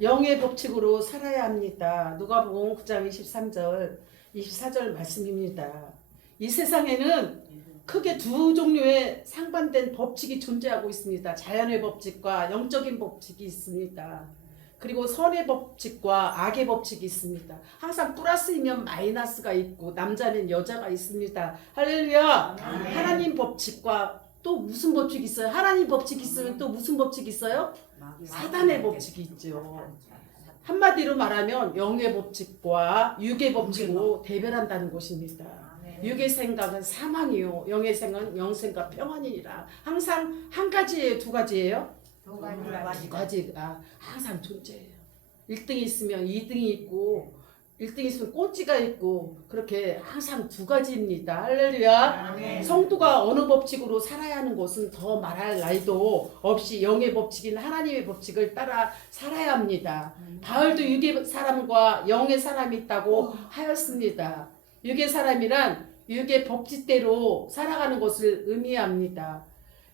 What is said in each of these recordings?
영의 법칙으로 살아야 합니다. 누가복음 9장 23절, 24절 말씀입니다. 이 세상에는 크게 두 종류의 상반된 법칙이 존재하고 있습니다. 자연의 법칙과 영적인 법칙이 있습니다. 그리고 선의 법칙과 악의 법칙이 있습니다. 항상 플러스이면 마이너스가 있고 남자는 여자가 있습니다. 할렐루야. 아멘. 하나님 법칙과 또 무슨 법칙이 있어요? 하나님 법칙이 있으면 또 무슨 법칙이 있어요? 사단의 법칙이 있죠. 한마디로 말하면 영의 법칙과 육의 법칙으로 대별한다는 것입니다. 육의 생각은 사망이요, 영의 생각은 영생과 평안이니라. 항상 한 가지예요, 두 가지예요? 두두 가지. 가지가 항상 존재해요. 1등이 있으면 2등이 있고 1등이 있으면 꼴찌가 있고 그렇게 항상 두 가지입니다. 할렐루야. 아멘. 성도가 어느 법칙으로 살아야 하는 것은 더 말할 나이도 없이 영의 법칙인 하나님의 법칙을 따라 살아야 합니다. 바울도 육의 사람과 영의 사람이 있다고 하였습니다. 육의 사람이란 육의 법칙대로 살아가는 것을 의미합니다.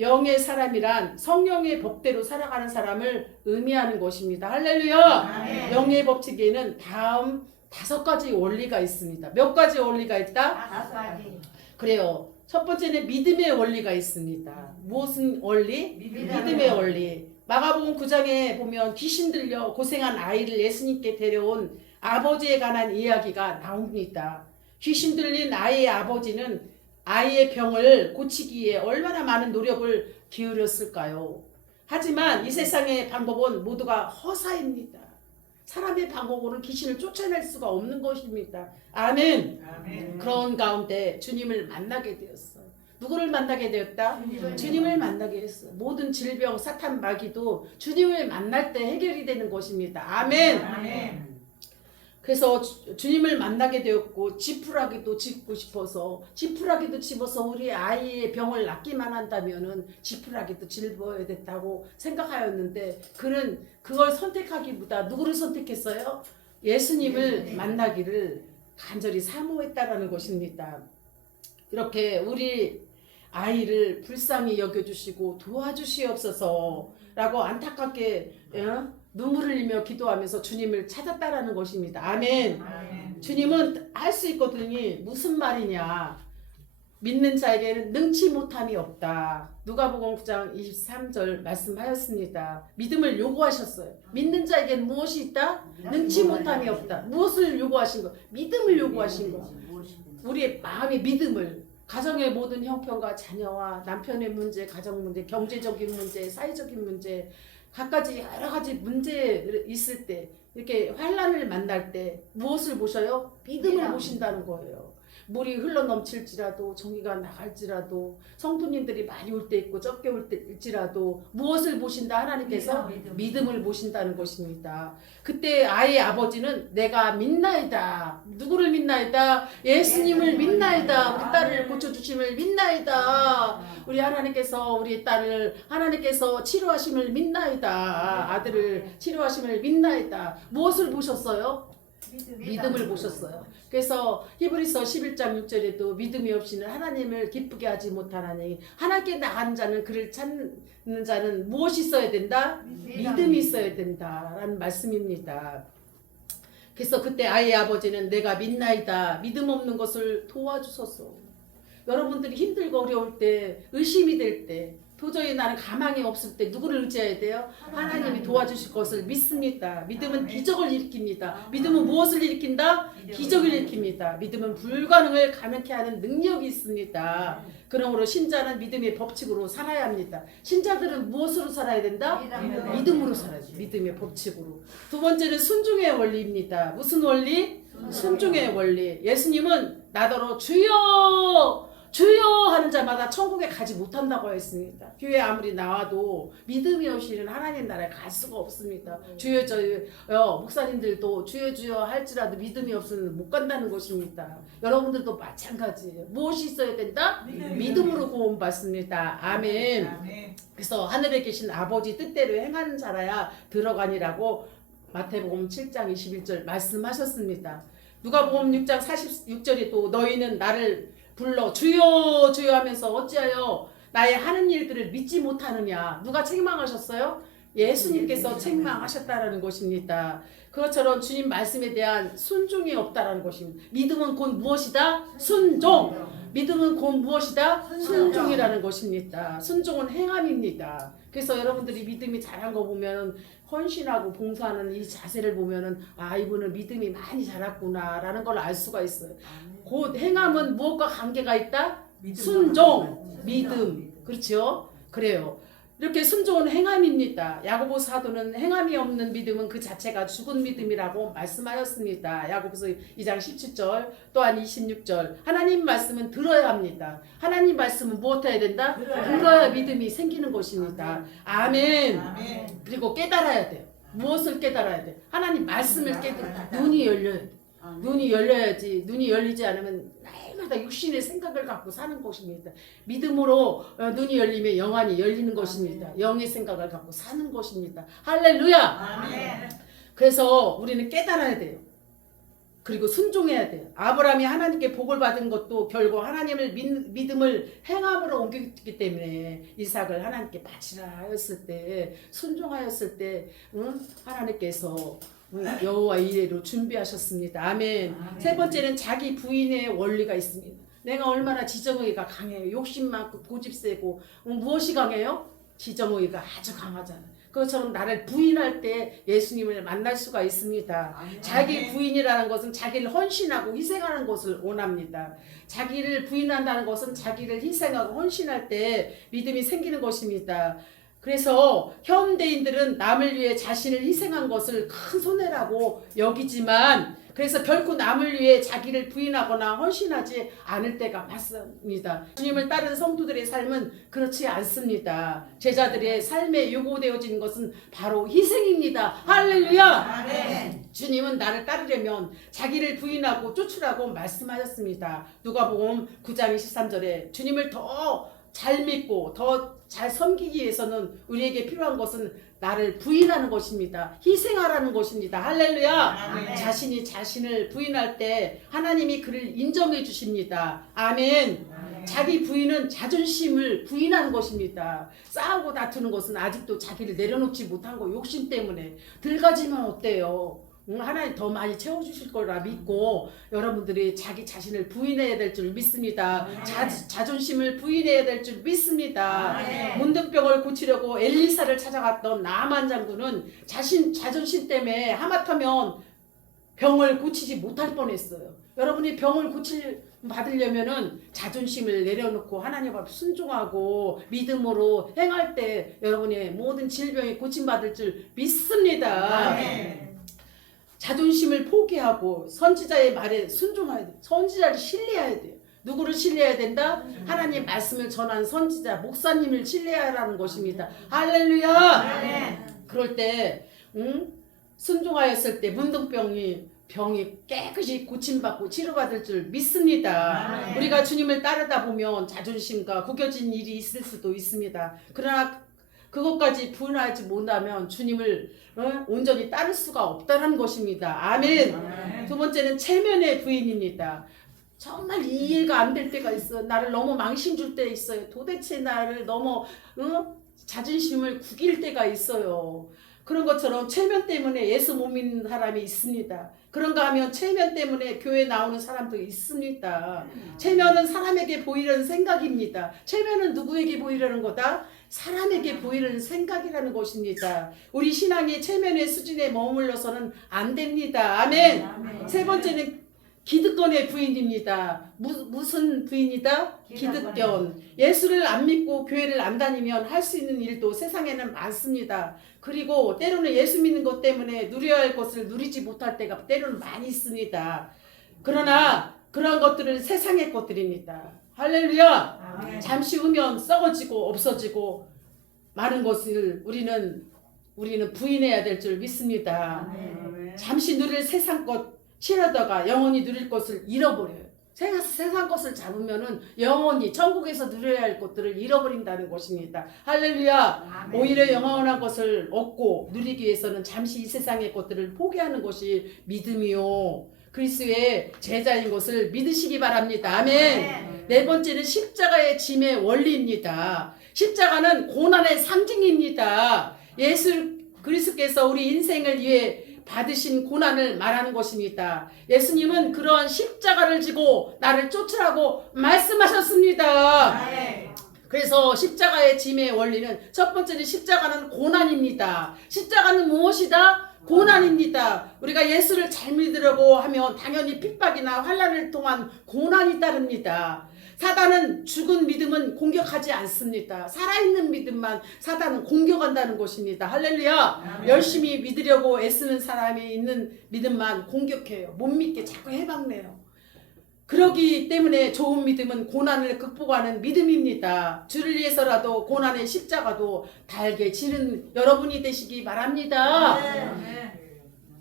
영의 사람이란 성령의 법대로 살아가는 사람을 의미하는 것입니다. 할렐루야! 아멘. 영의 법칙에는 다음 다섯 가지 원리가 있습니다. 몇 가지 원리가 있다? 다섯 가지. 그래요. 첫 번째는 믿음의 원리가 있습니다. 무엇은 원리? 믿음의 원리. 마가복음 9장에 보면 귀신 들려 고생한 아이를 예수님께 데려온 아버지에 관한 이야기가 나옵니다. 귀신 들린 아이의 아버지는 아이의 병을 고치기에 얼마나 많은 노력을 기울였을까요? 하지만 이 세상의 방법은 모두가 허사입니다. 사람의 방법으로는 귀신을 쫓아낼 수가 없는 것입니다. 아멘. 아멘. 그런 가운데 주님을 만나게 되었어요. 누구를 만나게 되었다? 주님을 만나게 했어요. 모든 질병, 사탄, 마귀도 주님을 만날 때 해결이 되는 것입니다. 아멘. 아멘. 그래서 주- 주님을 만나게 되었고 지푸라기도 짚고 싶어서 지푸라기도 집어서 우리 아이의 병을 낫기만 한다면은 지푸라기도 짚어야 됐다고 생각하였는데 그는 그걸 선택하기보다 누구를 선택했어요? 예수님을 예수님. 만나기를 간절히 사모했다라는 것입니다. 이렇게 우리 아이를 불쌍히 여겨주시고 도와주시옵소서라고 안타깝게 어? 눈물을 흘리며 기도하면서 주님을 찾았다라는 것입니다. 아멘. 아멘. 주님은 할수 있거든요. 무슨 말이냐? 믿는 자에게는 능치 못함이 없다. 누가복음 9장 23절 말씀하였습니다. 믿음을 요구하셨어요. 믿는 자에게는 무엇이 있다? 능치 못함이 없다. 무엇을 요구하신 거? 믿음을 요구하신 거. 우리의 마음의 믿음을 가정의 모든 형편과 자녀와 남편의 문제, 가정 문제, 경제적인 문제, 사회적인 문제, 갖가지 여러 가지 문제 있을 때 이렇게 환란을 만날 때 무엇을 보셔요? 믿음을 믿음. 보신다는 거예요. 물이 흘러 넘칠지라도 정기가 나갈지라도 성도님들이 많이 올 때 있고 적게 올 때일지라도 무엇을 보신다 하나님께서 믿음. 믿음을 보신다는 것입니다. 그때 아이의 아버지는 내가 믿나이다. 누구를 믿나이다? 예수님을 믿나이다. 우리. 딸을 고쳐 주심을 믿나이다. 우리 하나님께서 우리 딸을 하나님께서 치료하심을 믿나이다. 아들을 치료하심을 믿나이다. 무엇을 보셨어요? 믿음을 보셨어요. 그래서 히브리서 11장 6절에도 믿음이 없이는 하나님을 기쁘게 하지 못하나니 하나님께 나간 자는 그를 찾는 자는 무엇이 있어야 된다? 믿음이 있어야 된다라는 말씀입니다. 그래서 그때 아이의 아버지는 내가 믿나이다. 믿음 없는 것을 도와주소서. 여러분들이 힘들고 어려울 때, 의심이 될 때, 도저히 나는 가망이 없을 때 누구를 의지해야 돼요? 하나님이 도와주실 것을 믿습니다. 믿음은. 기적을 일으킵니다. 믿음은 무엇을 일으킨다? 기적을 일으킵니다. 믿음은 불가능을 가능케 하는 능력이 있습니다. 그러므로 신자는 믿음의 법칙으로 살아야 합니다. 신자들은 무엇으로 살아야 된다? 믿음으로. 살아야지. 믿음의 법칙으로. 두 번째는 순종의 원리입니다. 무슨 원리? 순종의 원리. 예수님은 나더러 주여 주여 하는 자마다 천국에 가지 못한다고 했습니다. 교회 아무리 나와도 믿음이 없이는 하나님 나라에 갈 수가 없습니다. 주여 저여 목사님들도 주여 주여 할지라도 믿음이 없으면 못 간다는 것입니다. 여러분들도 마찬가지예요. 무엇이 있어야 된다? 믿음으로 구원 받습니다. 아멘. 그래서 하늘에 계신 아버지 뜻대로 행하는 자라야 들어가니라고 마태복음 7장 21절 말씀하셨습니다. 누가복음 6장 46절에 또 너희는 나를 불러 주여 주여 하면서 어찌하여 나의 하는 일들을 믿지 못하느냐 누가 책망하셨어요? 예수님께서 책망하셨다라는 것입니다. 그것처럼 주님 말씀에 대한 순종이 없다라는 것입니다. 믿음은 곧 무엇이다? 순종. 믿음은 곧 무엇이다? 순종이라는 것입니다. 순종은 행함입니다. 그래서 여러분들이 믿음이 잘한 거 보면 헌신하고 봉사하는 이 자세를 보면은 아 이분은 믿음이 많이 자랐구나라는 걸 알 수가 있어요. 곧 행함은 무엇과 관계가 있다? 순종, 믿음. 그렇죠? 그래요. 이렇게 순종은 행함입니다. 야고보 사도는 행함이 없는 믿음은 그 자체가 죽은 믿음이라고 말씀하였습니다. 야고보서 2장 17절 또한 26절 하나님 말씀은 들어야 합니다. 하나님 말씀은 무엇 해야 된다? 들어야 믿음이 생기는 것입니다. 아멘. 아멘. 그리고 깨달아야 돼요. 무엇을 깨달아야 돼? 하나님 말씀을 깨달아 눈이 열려야 돼. 눈이 열려야지 눈이 열리지 않으면 날마다 육신의 생각을 갖고 사는 것입니다. 믿음으로 어, 눈이 열리면 영안이 열리는 것입니다. 영의 생각을 갖고 사는 것입니다. 할렐루야. 아멘. 그래서 우리는 깨달아야 돼요. 그리고 순종해야 돼요. 아브라함이 하나님께 복을 받은 것도 결국 하나님을 믿, 믿음을 행함으로 옮겼기 때문에 이삭을 하나님께 바치라 하였을 때 순종하였을 때 응? 하나님께서 응? 여호와 이레로 준비하셨습니다. 아멘. 아멘. 세 번째는 자기 부인의 원리가 있습니다. 내가 얼마나 지정의가 강해요. 욕심 많고 고집 세고 응, 무엇이 강해요? 지정의가 아주 강하잖아요. 그것처럼 나를 부인할 때 예수님을 만날 수가 있습니다. 자기 부인이라는 것은 자기를 헌신하고 희생하는 것을 원합니다. 자기를 부인한다는 것은 자기를 희생하고 헌신할 때 믿음이 생기는 것입니다. 그래서 현대인들은 남을 위해 자신을 희생한 것을 큰 손해라고 여기지만 그래서 결코 남을 위해 자기를 부인하거나 헌신하지 않을 때가 많습니다. 주님을 따르는 성도들의 삶은 그렇지 않습니다. 제자들의 삶에 요구되어진 것은 바로 희생입니다. 할렐루야! 주님은 나를 따르려면 자기를 부인하고 쫓으라고 말씀하셨습니다. 누가복음 9장 23절에 주님을 더 잘 믿고 더 잘 섬기기 위해서는 우리에게 필요한 것은 나를 부인하는 것입니다. 희생하라는 것입니다. 할렐루야. 아멘. 자신이 자신을 부인할 때 하나님이 그를 인정해 주십니다. 아멘. 아멘. 자기 부인은 자존심을 부인하는 것입니다. 싸우고 다투는 것은 아직도 자기를 내려놓지 못한 거 욕심 때문에 들가지면 어때요? 응, 하나님 더 많이 채워주실 거라 믿고 여러분들이 자기 자신을 부인해야 될 줄 믿습니다. 자, 자존심을 부인해야 될 줄 믿습니다. 아멘. 문득병을 고치려고 엘리사를 찾아갔던 나만 장군은 자신 자존심 때문에 하마터면 병을 고치지 못할 뻔했어요. 여러분이 병을 고칠 받으려면은 자존심을 내려놓고 하나님 앞 순종하고 믿음으로 행할 때 여러분의 모든 질병이 고침 받을 줄 믿습니다. 아멘. 자존심을 포기하고 선지자의 말에 순종해야 돼. 선지자를 신뢰해야 돼요. 누구를 신뢰해야 된다? 하나님 말씀을 전한 선지자, 목사님을 신뢰하라는 것입니다. 할렐루야! 그럴 때, 응? 순종하였을 때 문둥병이 병이 깨끗이 고침받고 치료받을 줄 믿습니다. 아멘. 우리가 주님을 따르다 보면 자존심과 구겨진 일이 있을 수도 있습니다. 그러나 그것까지 분하지 못하면 주님을 어? 온전히 따를 수가 없다는 것입니다. 아멘. 아멘. 두 번째는 체면의 부인입니다. 정말 이해가 안 될 때가 있어. 나를 너무 망신 줄 때 있어요. 도대체 나를 너무 어? 자존심을 구길 때가 있어요. 그런 것처럼 체면 때문에 예수 못 믿는 사람이 있습니다. 그런가 하면 체면 때문에 교회 나오는 사람도 있습니다. 체면은 사람에게 보이려는 생각입니다. 체면은 누구에게 보이려는 거다? 사람에게 보이려는 생각이라는 것입니다. 우리 신앙이 체면의 수준에 머물러서는 안 됩니다. 아멘. 아멘. 세 번째는 기득권의 부인입니다. 무, 무슨 부인이다? 기득권. 예수를 안 믿고 교회를 안 다니면 할 수 있는 일도 세상에는 많습니다. 그리고 때로는 예수 믿는 것 때문에 누려야 할 것을 누리지 못할 때가 때로는 많이 있습니다. 그러나 그러한 것들은 세상의 것들입니다. 할렐루야! 아멘. 잠시 후면 썩어지고 없어지고 많은 것을 우리는 우리는 부인해야 될 줄 믿습니다. 아멘. 잠시 누릴 세상 것 치려다가 영원히 누릴 것을 잃어버려요. 세상, 세상 것을 잡으면은 영원히 천국에서 누려야 할 것들을 잃어버린다는 것입니다. 할렐루야. 아멘. 오히려 영원한 것을 얻고 누리기 위해서는 잠시 이 세상의 것들을 포기하는 것이 믿음이요. 그리스의 제자인 것을 믿으시기 바랍니다. 아멘. 네 번째는 십자가의 짐의 원리입니다. 십자가는 고난의 상징입니다. 예수 그리스도께서 우리 인생을 위해 받으신 고난을 말하는 것입니다. 예수님은 그러한 십자가를 지고 나를 쫓으라고 말씀하셨습니다. 네. 그래서 십자가의 짐의 원리는 첫 번째는 십자가는 고난입니다. 십자가는 무엇이다? 고난입니다. 우리가 예수를 잘 믿으려고 하면 당연히 핍박이나 환란을 통한 고난이 따릅니다. 사단은 죽은 믿음은 공격하지 않습니다. 살아있는 믿음만 사단은 공격한다는 것입니다. 할렐루야. 열심히 믿으려고 애쓰는 사람이 있는 믿음만 공격해요. 못 믿게 자꾸 해박내요. 그러기 때문에 좋은 믿음은 고난을 극복하는 믿음입니다. 주를 위해서라도 고난의 십자가도 달게 지는 여러분이 되시기 바랍니다.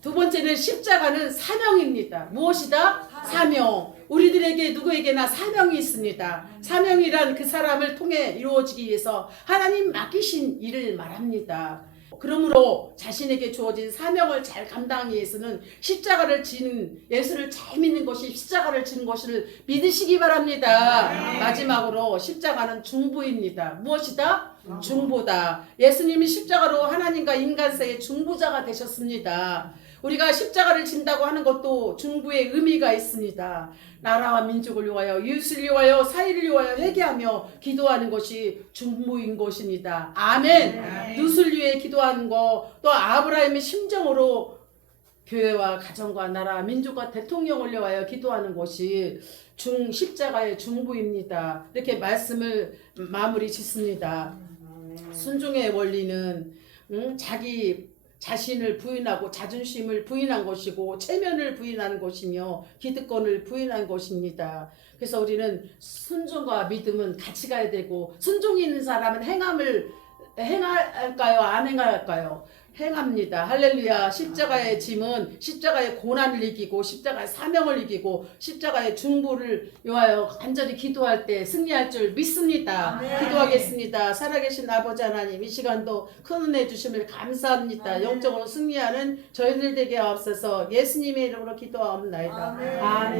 두 번째는 십자가는 사명입니다. 무엇이다? 사명. 우리들에게 누구에게나 사명이 있습니다. 사명이란 그 사람을 통해 이루어지기 위해서 하나님 맡기신 일을 말합니다. 그러므로 자신에게 주어진 사명을 잘 감당하기 위해서는 십자가를 지는 예수를 잘 믿는 것이 십자가를 지는 것을 믿으시기 바랍니다. 네. 마지막으로 십자가는 중보입니다. 무엇이다? 중보다. 예수님이 십자가로 하나님과 인간 사이의 중보자가 되셨습니다. 우리가 십자가를 진다고 하는 것도 중보의 의미가 있습니다. 나라와 민족을 위하여 이웃을 위하여 사회를 위하여 회개하며 기도하는 것이 중보인 것입니다. 아멘. 네. 누술 위해 기도하는 거, 또 아브라함의 심정으로 교회와 가정과 나라, 민족과 대통령을 위하여 기도하는 것이 중 십자가의 중보입니다. 이렇게 말씀을 마무리 짓습니다. 순종의 원리는 음, 자기 자신을 부인하고 자존심을 부인한 것이고 체면을 부인한 것이며 기득권을 부인한 것입니다. 그래서 우리는 순종과 믿음은 같이 가야 되고 순종이 있는 사람은 행함을 행할까요? 안 행할까요? 행합니다. 할렐루야. 십자가의 짐은 십자가의 고난을 이기고 십자가의 사명을 이기고 십자가의 중보를 위하여 간절히 기도할 때 승리할 줄 믿습니다. 아멘. 기도하겠습니다. 살아계신 아버지 하나님 이 시간도 큰 은혜 주심을 감사합니다. 아멘. 영적으로 승리하는 저희들 되게 하옵소서 예수님의 이름으로 기도하옵나이다. 아멘. 아멘.